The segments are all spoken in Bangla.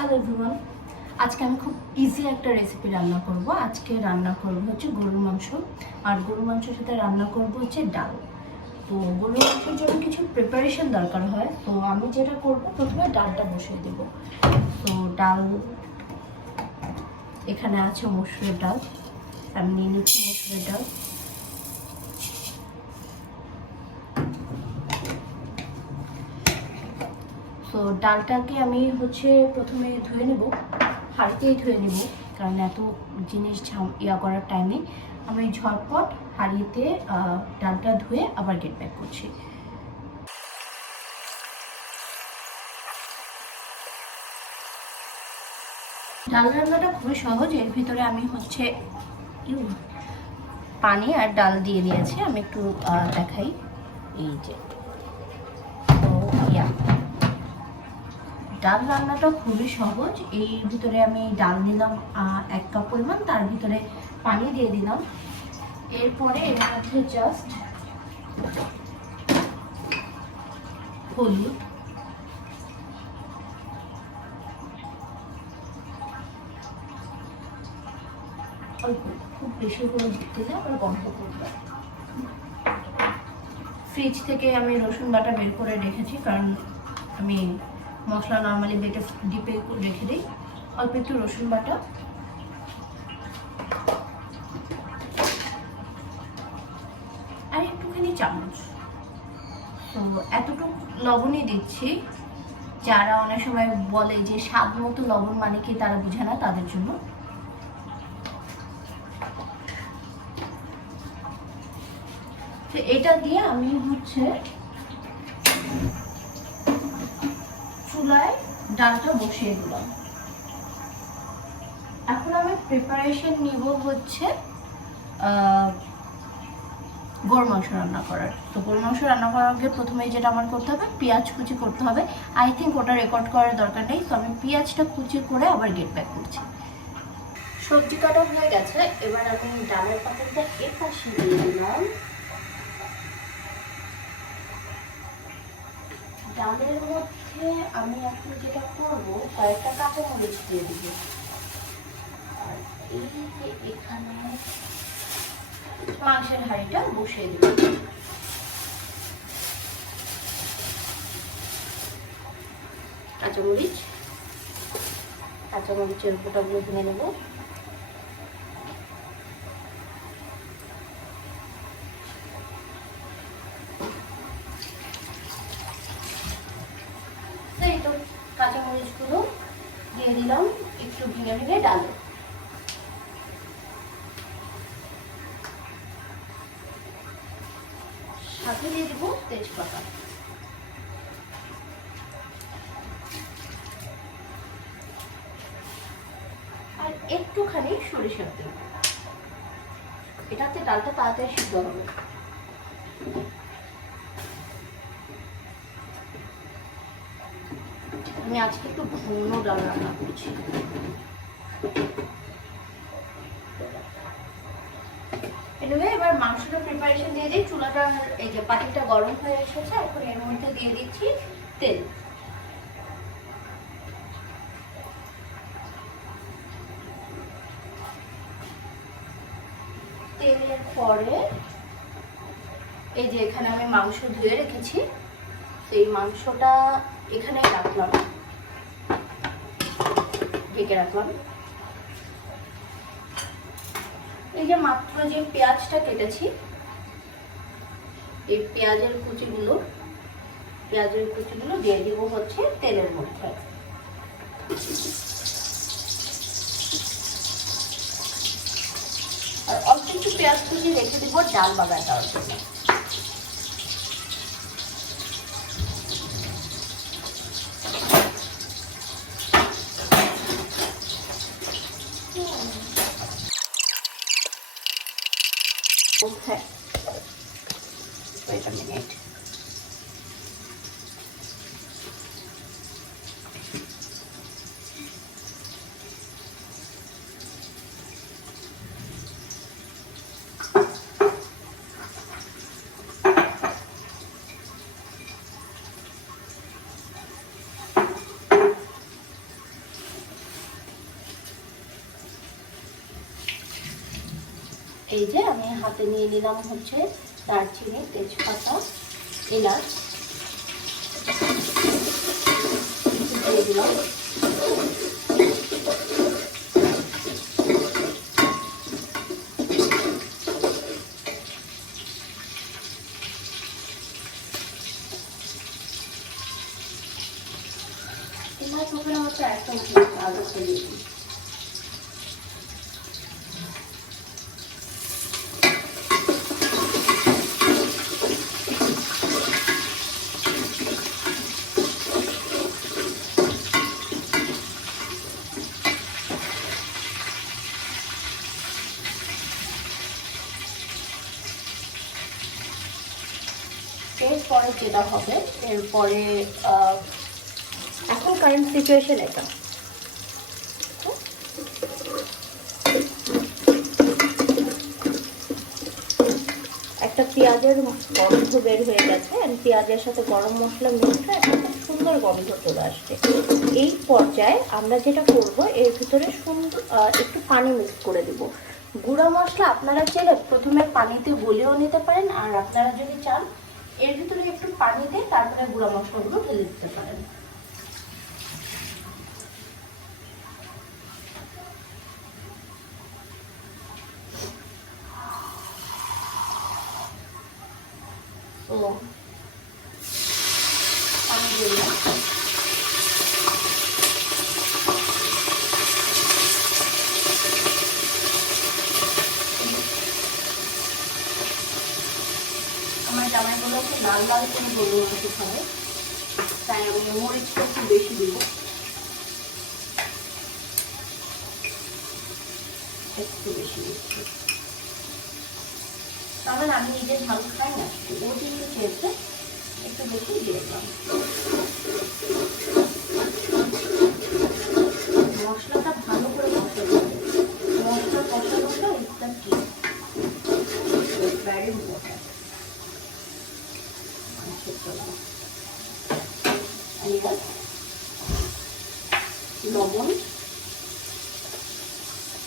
হ্যালো এভরিওয়ান আজকে আমি খুব ইজি একটা রেসিপি রান্না করব। আজকে রান্না করব হচ্ছে গরুর মাংস। আর গরুর মাংসের সাথে রান্না করব হচ্ছে ডাল। তো গরুর মাংসের জন্য কিছু প্রিপারেশন দরকার হয়। তো আমি যেটা করব, প্রথমে ডালটা বসিয়ে দেব। তো ডাল এখানে আছে মসুরের ডাল। আমি নিয়ে নিচ্ছি মসুরের ডাল। তো ডালটাকে আমি হচ্ছে প্রথমে ধুয়ে নেব, হাঁড়িতেই ধুয়ে নেব, কারণ এত জিনিস ইয়া করার টাইম আমি ঝটপট হাঁড়িতে ডালটা ধুয়ে আবার গেট ব্যাক করছি। ডাল রান্নাটা খুবই সহজ, এর ভিতরে আমি হচ্ছে পানি আর ডাল দিয়ে দিয়েছি। আমি একটু দেখাই। এই যে তো ইয়া। ডাল রান্নাটা খুবই সহজ। এই ভিতরে আমি ডাল দিলাম এক কাপ পরিমাণ, তার ভিতরে পানি দিয়ে দিলাম। এরপরে এর মধ্যে জাস্ট হলুদ। খুব বেশি হলুদ দিলে আবার গন্ধ করবে। ফ্রিজ থেকে আমি রসুন বাটা বের করে রেখেছি, কারণ আমি মশলা নর্মালি বেটে ডিপে রেখে দিই। অল্প একটু রসুন বাটা। আর একটুখানি চামচ। তো এতটুকু লবণই দিচ্ছি। যারা অনেক সময় বলে যে স্বাদ মতো লবণ মানে কি তারা বুঝে না তাদের জন্য। তো এটা দিয়ে আমি হচ্ছে চুলায় ডালটা বসিয়ে দিলাম। এখন আমি প্রিপারেশন নিব হচ্ছে গরু মাংস রান্না করার। তো গরু মাংস রান্না করার আগে প্রথমে যেটা আমার করতে হবে, পেঁয়াজ কুচি করতে হবে। আই থিঙ্ক ওটা রেকর্ড করার দরকার নেই, তো আমি পেঁয়াজটা কুচি করে আবার গেট ব্যাক করছি। সবজি কাটা হয়ে গেছে, এবার আমি ডালের পাতাটা এর পাশে দিয়ে দিলাম। ডালের মধ্যে আমি এখন যেটা করব, কয়েকটা কাঁচামরিচ দিয়ে দিব। আর এই যে এখানে মাংসের হাঁড়িটা বসিয়ে দেব। কাঁচামরিচ, কাঁচামরিচের ফোটাগুলো ভেঙে নেব এই তো কাঁচামরিচগুলো দিয়ে দিলাম, একটু ভেঙে ভেঙে ডালে সাথে দিয়ে দিব তেজপাতা। আর একটুখানি সরিষার তেল। এটাতে ডালটা তাড়াতাড়ি সিদ্ধ হবে। আমি আজকে একটু ঘন ডাল রান্না করছি। এবার মাংসটা প্রিপারেশন দিয়ে দিই, চুলাটা এই যে পাতিটা গরম হয়ে এসেছে, এখন এর মধ্যে দিয়ে দিচ্ছি তেল। তেলের পরে এই যে এখানে আমি মাংস ধুয়ে রেখেছি সেই মাংসটা এখানে রাখলাম। ঢেকে রাখলাম। এই যে মাত্র যে পেঁয়াজটা কেটেছি, এই পেঁয়াজের কুচিগুলো পেঁয়াজের কুচিগুলো দিয়ে দিব হচ্ছে তেলের মধ্যে। আর অল্প একটু পেঁয়াজ কুচি রেখে দিব ডাল দেওয়ার জন্য। এই যে আমি হাতে নিয়ে নিলাম হচ্ছে দারচিনি তেজপাতা, এলাচ। দিয়ে দিলাম। হচ্ছে আগে দিয়ে দিই এরপরে যেটা হবে এরপরে এখন কারেন্ট সিচুয়েশন এটা। একটা পেঁয়াজের গন্ধ বের হয়ে গেছে পেঁয়াজের সাথে গরম মশলা মিশে একটা সুন্দর গন্ধ চলে আসছে। এই পর্যায়ে আমরা যেটা করব, এর ভিতরে সুন্দর একটু পানি মিক্স করে দেব। গুঁড়া মশলা আপনারা চাইলে প্রথমে পানিতে গলিয়েও নিতে পারেন, আর আপনারা যদি চান এর ভিতরে একটু পানি দিয়ে তারপরে গুঁড়া মশলাগুলো ঢেলে দিতে পারেন। তো পানি দিয়ে দিলাম আমার জামাইগুলো একটু লাল লাল করে গরু খাবে। তাই আমি মরিচটা একটু বেশি দিব। একটু বেশি কারণ আমি নিজে ঝাল খাই না, ও যেহেতু চেয়েছে একটু বেশি দিয়ে দিলাম। মশলাটা ভালো করে হবে। মশলা কষানোটা ইটস কি ভেরি ইম্পর্টেন্ট লবণ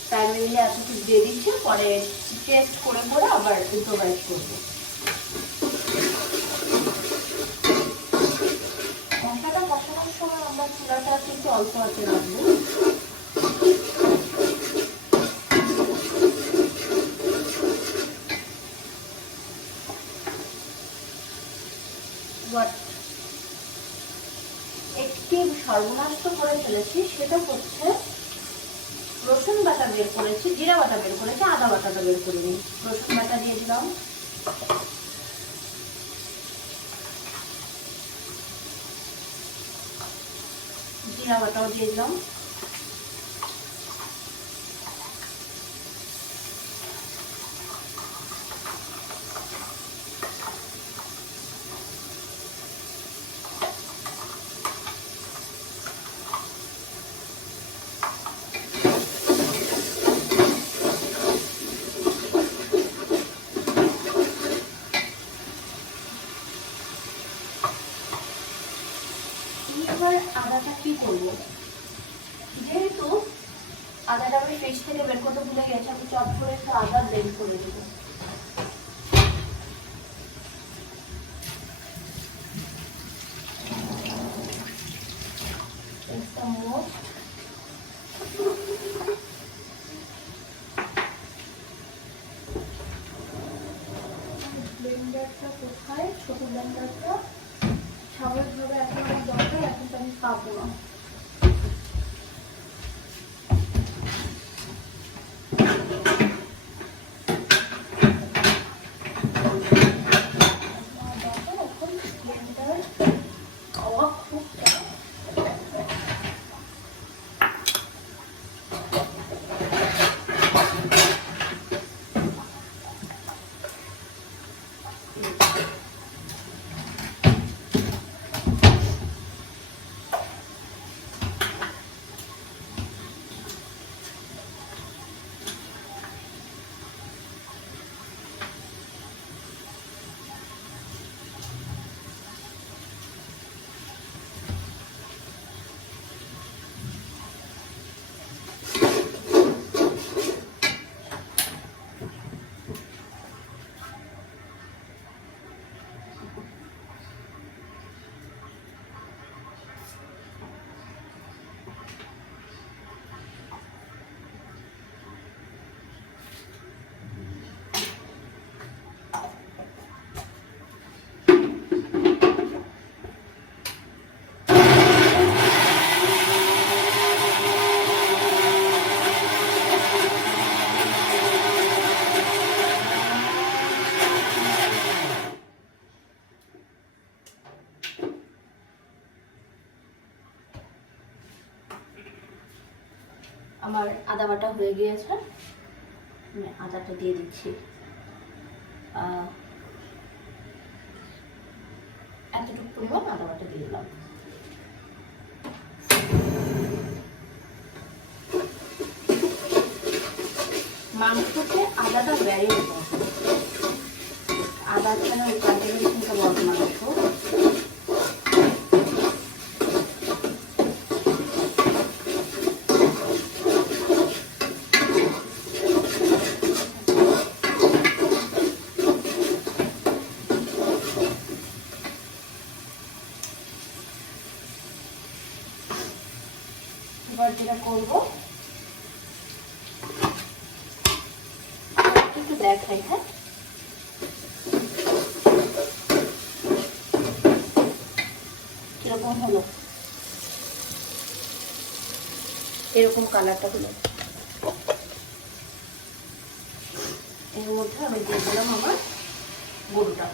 প্রাইমারিলি এতটুকু দিয়ে পরে টেস্ট করে করে আবার ইম্প্রোভাইজ করব। মশলাটা কষানোর সময় আমরা চুলাটা কিন্তু অল্প আছে রাখব। একটি সর্বনাশ করে ফেলেছি, সেটা হচ্ছে রসুন বাটা বের করেছি, জিরা বাটা বের করেছি, আদা বাটাটা বের করে নিই রসুন বাটা দিয়ে দিলাম। জিরা বাটাও দিয়ে দিলাম। আমার আদা বাটা হয়ে গিয়েছে। আমি আদাটা দিয়ে দিচ্ছি। এতটুকু পরিমাণ আদা বাটা দিয়ে দিলাম। মাংসতে আদাটা ভ্যারি ইম্পর্টেন্ট আদা ওই কন্টিনিউশনটা বড় মাংস এবার যেটা করব একটু দেখাই হ্যাঁ কীরকম হলো এরকম কালারটা হলো এর মধ্যে আমি দিয়ে দিলাম আমার গরুটা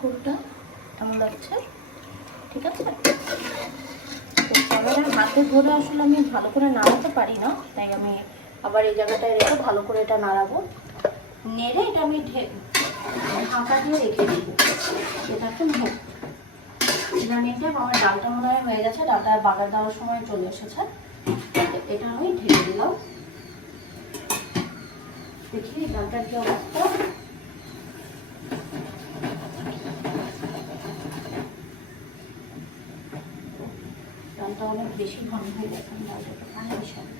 গরুটা কেমন লাগছে ঠিক আছে তো ক্যামেরার হাতে ধরে আসলে আমি ভালো করে নাড়াতে পারি না, তাই আমি আবার এই জায়গাটায় রেখে ভালো করে এটা নাড়াবো। নেড়ে এটা আমি ঢাকা দিয়ে রেখে দিব এখন হোক এটা নিতে আমার ডালটা মনে হয় হয়ে গেছে, ডালটা বাগার দেওয়ার সময় চলে এসেছে। এটা আমি ঢেকে দিলাম। দেখি ডালটার কি অবস্থা। ডালটা অনেক বেশি ঘন হয়ে গেছে আমি ডালটা একটু পানি মিশাই আর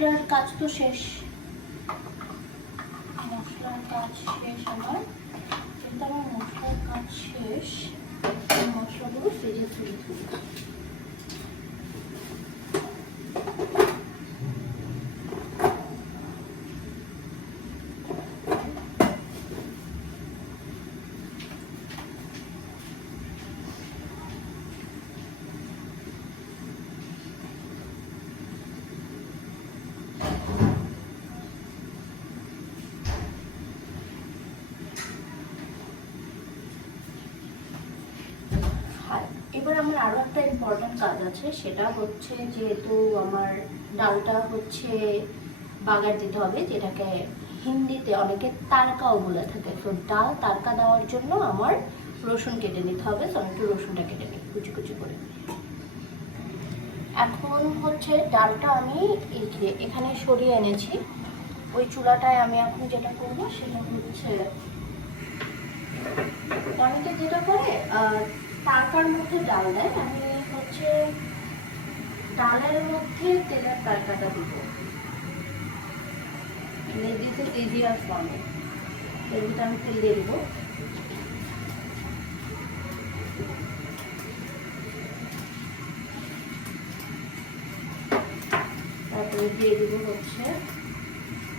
মশলার কাজ তো শেষ মশলার কাজ শেষ আমার কিন্তু আমার মশলার কাজ শেষ এই মশলাগুলো ফ্রিজে তুলে তুলি আর এবার আমার আরও একটা ইম্পর্ট্যান্ট কাজ আছে, সেটা হচ্ছে যেহেতু আমার ডালটা হচ্ছে বাগার দিতে হবে, যেটাকে হিন্দিতে অনেকে তারকাও বলে থাকে। তো ডাল তারকা দেওয়ার জন্য আমার রসুন কেটে নিতে হবে তো একটু রসুনটা কেটে নিই, কুচি কুচি করে। এখন হচ্ছে ডালটা আমি এখানে সরিয়ে এনেছি, ওই চুলাটায় আমি এখন যেটা করব সেটা হচ্ছে অনেকে যেটা করে তারকার মধ্যে ডাল দেয়, আমি হচ্ছে ডালের মধ্যে তেলের তারকাটা দিব। This is easier for me আমি তেল দিয়ে দিব। তারপরে দিয়ে দিব হচ্ছে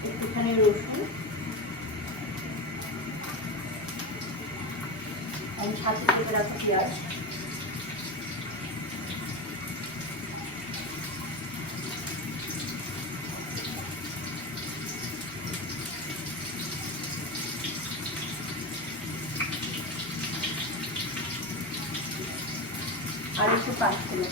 একটুখানি রসুন। আমি সাথে কেটে রাখা পেঁয়াজ আর একটু পাঁচফোড়ন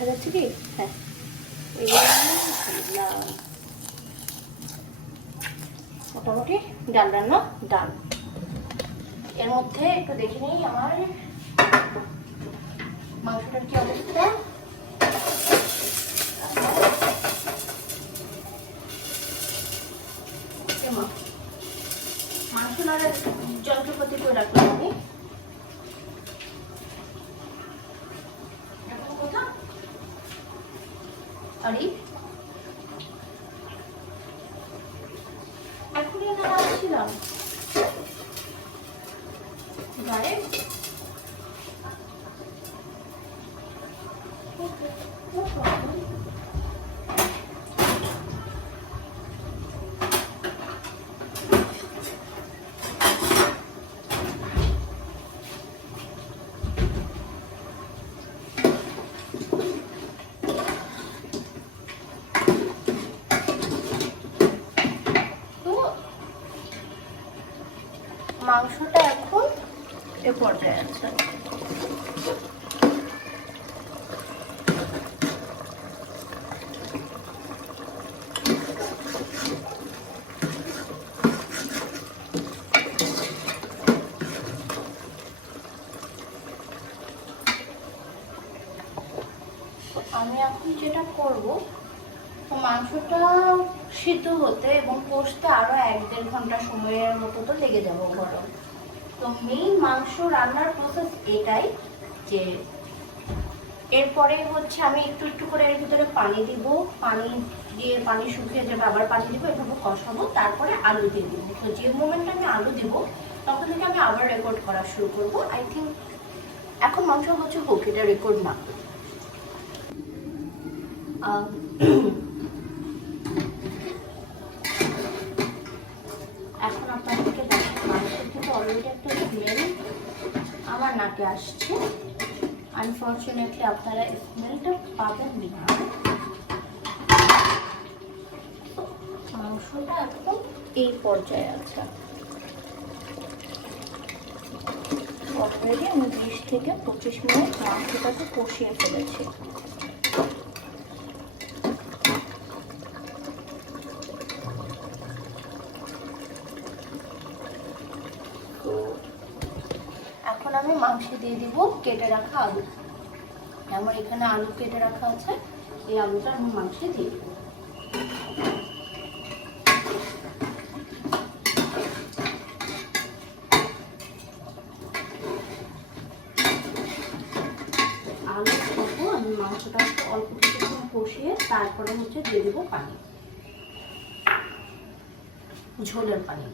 দেখা যাচ্ছে কি? হ্যাঁ। মোটামুটি ডাল রান্না ডাল এর মধ্যে একটু দেখে নিই আমার মাংসটার কি অবস্থা। মাংস নাড়ার যন্ত্রপাতি করে রাখলাম আমি এখন কোথা? আরে এখনই না আসছিলাম গাড়ি Okay, no problem. তো মাংসটা এখন এ পর্যায়ে আছে। আমি এখন যেটা করব মাংসটা সিদ্ধ হতে এবং কষতে আরও এক দেড় ঘণ্টা সময়ের মতো তো লেগে যাব গরম তো মেইন মাংস রান্নার প্রসেস এটাই যে এরপরে হচ্ছে আমি একটু একটু করে এর ভিতরে পানি দিব, পানি দিয়ে পানি শুকিয়ে যাবে, আবার পানি দিব, এভাবে কষাবো, তারপরে আলু দিয়ে দিব। তো যে মোমেন্টে আমি আলু দিব, তখন থেকে আমি আবার রেকর্ড করা শুরু করব। আই থিঙ্ক এখন মাংস হচ্ছে হোক এটা রেকর্ড না। অলরেডি একটা স্মেল আমার নাকে আসছে। আনফর্চুনেটলি আপনারা স্মেলটা পাবেন না। মাংসটা এখন এই পর্যায়ে আছে। অলরেডি আমি বিশ থেকে পঁচিশ মিনিট মাংসটাকে কষিয়ে ফেলেছি তো এখন আমি মাংসে দিয়ে দিব, কেটে রাখা আলু। আমার এখানে আলু কেটে রাখা আছে, এই আলুটা আমি মাংসে দিয়ে দেবো। মাংসটা অল্প কিছুক্ষণ কষিয়ে তারপরে হচ্ছে দিয়ে দেবো পানি। ঝোলের পানি।